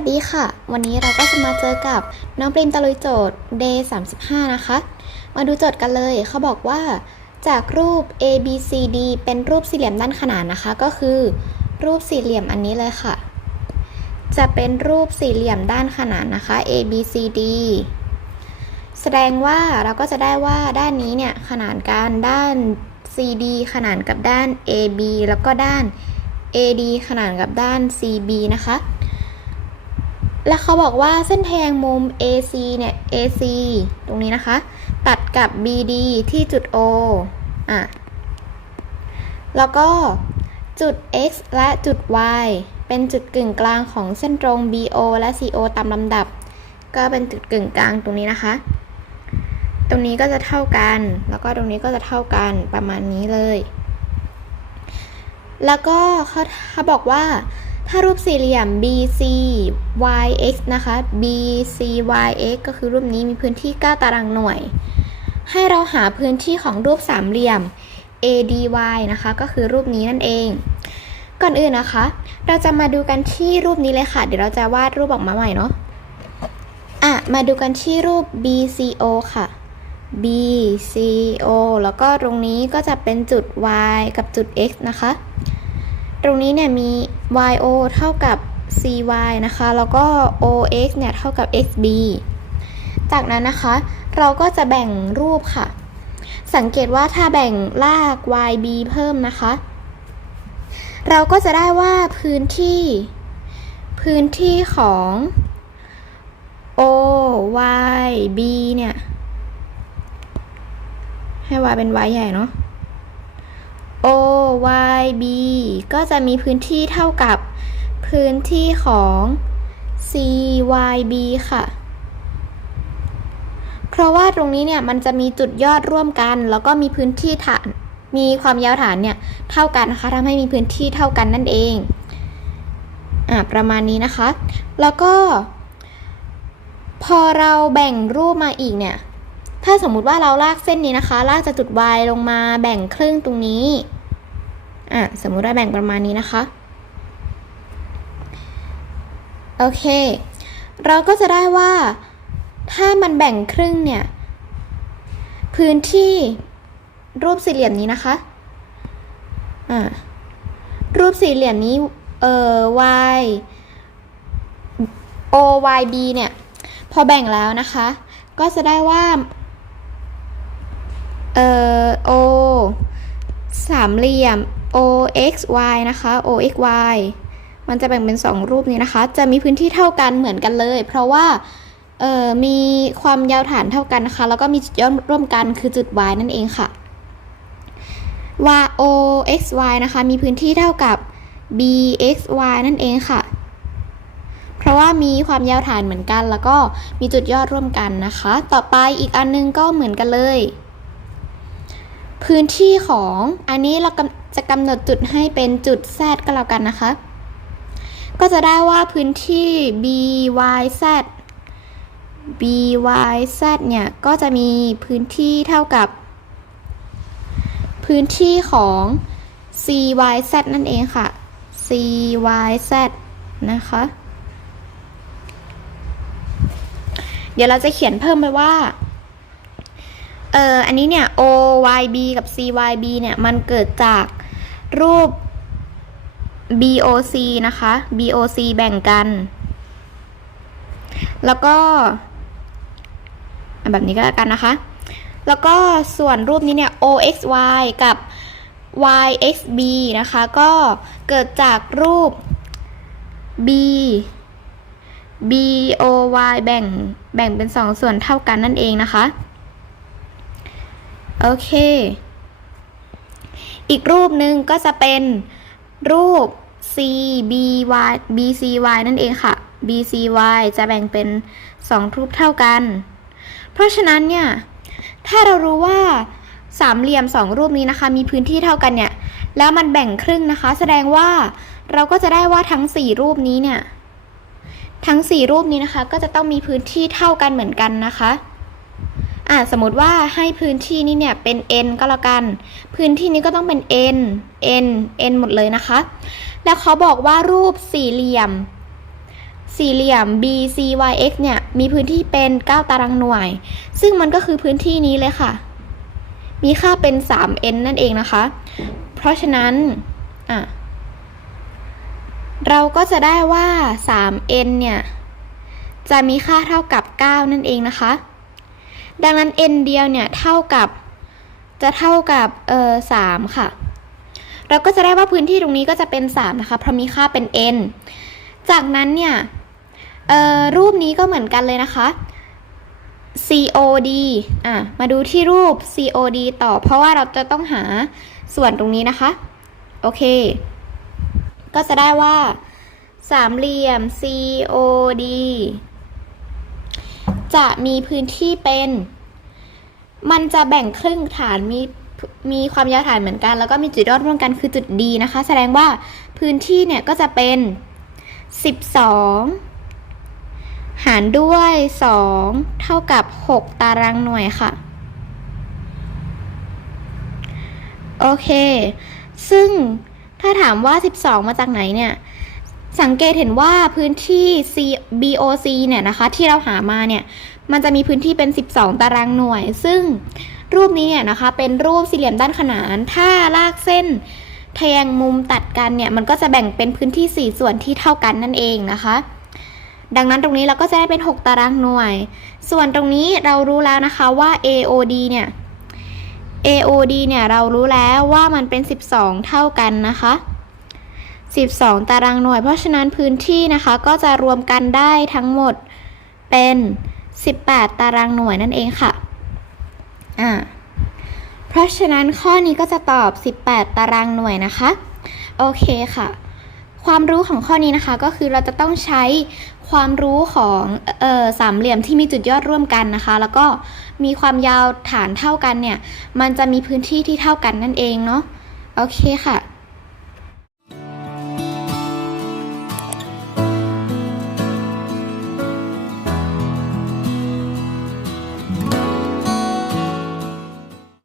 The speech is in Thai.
วัสดีค่ะ วันนี้เราก็จะมาเจอกับน้องปริมตะลุยโจทย์ day 35 นะคะ มาดูโจทย์กันเลยเขาบอกว่า จากรูป A B C D เป็นรูปสี่เหลี่ยมด้านขนานนะคะ ก็คือ รูปสี่เหลี่ยมอันนี้เลยค่ะ จะเป็นรูปสี่เหลี่ยมด้านขนานนะคะ A B C D แสดงว่าเราก็จะได้ว่าด้านนี้เนี่ยขนานกันด้าน CD ขนานกับด้าน AB แล้วก็ด้าน AD ขนานกับด้าน CB นะคะ แล้วเขาบอกว่าเส้นแทงมุม AC เนี่ย AC ตรงนี้นะคะ ตัดกับ BD ที่จุด O อะ แล้วก็จุด X และจุด Y เป็นจุดกึ่งกลางของเส้นตรง BO และ CO ตามลำดับ ก็เป็นจุดกึ่งกลางตรงนี้นะคะ ตรงนี้ก็จะเท่ากัน แล้วก็ตรงนี้ก็จะเท่ากันประมาณนี้เลย แล้วก็เขาเขาบอกว่า ถ้ารูปสี่เหลี่ยม BC YX นะคะ BC YX ก็คือรูปนี้มีพื้นที่ 9 ตารางหน่วย ให้เราหาพื้นที่ของรูปสามเหลี่ยม ADY นะคะ ก็คือรูปนี้นั่นเอง ก่อนอื่นนะคะ เราจะมาดูกันที่รูปนี้เลยค่ะ เดี๋ยวเราจะวาดรูปออกมาใหม่เนาะ อะ มาดูกันที่รูป BCO ค่ะ BCO แล้วก็ตรงนี้ก็จะเป็นจุด Y กับจุด X นะคะ ตรงนี้เนี่ยมี yo เท่ากับ cy นะคะ แล้วก็ ox เนี่ยเท่ากับ xb จากนั้นนะคะ เราก็จะแบ่งรูปค่ะ สังเกตว่าถ้าแบ่งลาก yb เพิ่มนะคะ เราก็จะได้ว่าพื้นที่ พื้นที่ของ o y b เนี่ย ให้ y เป็น y ใหญ่เนาะ O Y B ก็จะมีพื้นที่เท่ากับพื้นที่ของ C Y B ค่ะ เพราะว่าตรงนี้เนี่ยมันจะมีจุดยอดร่วมกัน แล้วก็มีพื้นที่ฐาน มีความยาวฐานเนี่ยเท่ากันนะคะทำให้มีพื้นที่เท่ากันนั่นเองอ่าประมาณนี้นะคะ แล้วก็ พอเราแบ่งรูปมาอีกเนี่ย ถ้าสมมุติว่าเราลากเส้นนี้นะคะ ลากจากจุด y ลงมาแบ่งครึ่งตรงนี้ อะ สมมุติว่าแบ่งประมาณนี้นะคะ โอเค เราก็จะได้ว่า ถ้ามันแบ่งครึ่งเนี่ย พื้นที่รูปสี่เหลี่ยมนี้นะคะ อ่า รูปสี่เหลี่ยมนี้ เอ่อ y o y b เนี่ย พอแบ่งแล้วนะคะก็จะได้ว่า เอ่อ o สามเหลี่ยม o x y นะคะ o x y มันจะแบ่งเป็น 2 รูปนี้นะคะ จะมีพื้นที่เท่ากันเหมือนกันเลย เพราะว่าเอ่อมีความยาวฐานเท่ากันนะคะ แล้วก็มีจุดย่อมร่วมกันคือจุด y นั่นเองค่ะ y o x y นะคะ มีพื้นที่เท่ากับ b x y นั่นเองค่ะ เพราะว่ามีความยาวฐานเหมือนกัน แล้วก็มีจุดยอดร่วมกันนะคะ ต่อไปอีกอันนึงก็เหมือนกันเลย พื้นที่ของอันนี้เราจะกำหนดจุดให้เป็นจุด z ก็แล้วกันนะคะ ก็จะได้ว่าพื้นที่ b y z b y z เนี่ย ก็จะมีพื้นที่เท่ากับ พื้นที่ของ c y z นั่นเองค่ะ c y z นะคะ เดี๋ยวเราจะเขียนเพิ่มไปว่า เอออันนี้เนี่ย O Y B กับ C Y B เนี่ย มันเกิดจากรูป B O C นะคะ B O C แบ่งกัน แล้วก็แบบนี้ก็แล้วกันนะคะ แล้วก็ส่วนรูปนี้เนี่ย O X Y กับ Y X B นะคะ ก็เกิดจากรูป B B O Y แบ่งแบ่งเป็นสองส่วนเท่ากันนั่นเองนะคะ โอเค อีกรูปหนึ่งก็จะเป็นรูป C B Y B C Y นั่นเองค่ะ B C Y จะแบ่งเป็น2รูปเท่ากัน เพราะฉะนั้นเนี่ย ถ้าเรารู้ว่าสามเหลี่ยม2รูปนี้นะคะ มีพื้นที่เท่ากันเนี่ย แล้วมันแบ่งครึ่งนะคะ แสดงว่าเราก็จะได้ว่าทั้ง4รูปนี้เนี่ย ทั้ง4รูปนี้นะคะ ก็จะต้องมีพื้นที่เท่ากันเหมือนกันนะคะ อ่าสมมติว่าให้พื้นที่นี้เนี่ยเป็น n ก็แล้วกัน พื้นที่นี้ก็ต้องเป็น n n n หมดเลยนะคะ แล้วเขาบอกว่ารูปสี่เหลี่ยม สี่เหลี่ยม BCYX เนี่ยมีพื้นที่เป็น 9 ตารางหน่วย ซึ่งมันก็คือพื้นที่นี้เลยค่ะ มีค่าเป็น 3n นั่นเองนะคะ เพราะฉะนั้นอะเราก็จะได้ว่า 3n เนี่ย จะมีค่าเท่ากับ 9 นั่นเองนะคะ ดังนั้น n เดียวเนี่ยเท่ากับจะเท่ากับเอ่อ3ค่ะ เราก็จะได้ว่าพื้นที่ตรงนี้ก็จะเป็น 3 นะคะ เพราะมีค่าเป็น n จากนั้นเนี่ยเอ่อรูปนี้ก็เหมือนกันเลยนะคะ COD อะ มาดูที่รูป COD ต่อ เพราะว่าเราจะต้องหาส่วนตรงนี้นะคะ โอเค ก็จะได้ว่า สามเหลี่ยม COD จะมีพื้นที่เป็น มันจะแบ่งครึ่งฐานมีมีความยาวฐานเหมือนกัน แล้วก็มีจุดยอดร่วมกันคือจุด D นะคะ แสดงว่าพื้นที่เนี่ยก็จะเป็น 12 หารด้วย 2 เท่ากับ 6 ตารางหน่วยค่ะ โอเค ซึ่งถ้าถามว่า 12 มาจากไหนเนี่ย สังเกตเห็นว่าพื้นที่ C BOC เนี่ยนะคะที่เราหามาเนี่ยมันจะมีพื้นที่เป็น 12 ตารางหน่วย ซึ่งรูปนี้เนี่ยนะคะเป็นรูปสี่เหลี่ยมด้านขนาน ถ้าลากเส้นแทงมุมตัดกันเนี่ยมันก็จะแบ่งเป็นพื้นที่ 4 ส่วนที่เท่ากันนั่นเองนะคะ ดังนั้นตรงนี้เราก็จะได้เป็น 6 ตารางหน่วย ส่วนตรงนี้เรารู้แล้วนะคะว่า AOD เนี่ย AOD เนี่ยเรารู้แล้วว่ามันเป็น 12 เท่ากันนะคะ 12 ตารางหน่วย เพราะฉะนั้นพื้นที่นะคะก็จะรวมกันได้ทั้งหมดเป็น 18 ตารางหน่วยนั่นเองค่ะ อ่า เพราะฉะนั้นข้อนี้ก็จะตอบ 18 ตารางหน่วยนะคะ โอเคค่ะ ความรู้ของข้อนี้นะคะก็คือเราจะต้องใช้ความรู้ของออสามเหลี่ยมที่มีจุดยอดร่วมกันนะคะ แล้วก็มีความยาวฐานเท่ากันเนี่ย มันจะมีพื้นที่ที่เท่ากันนั่นเองเนาะ โอเคค่ะ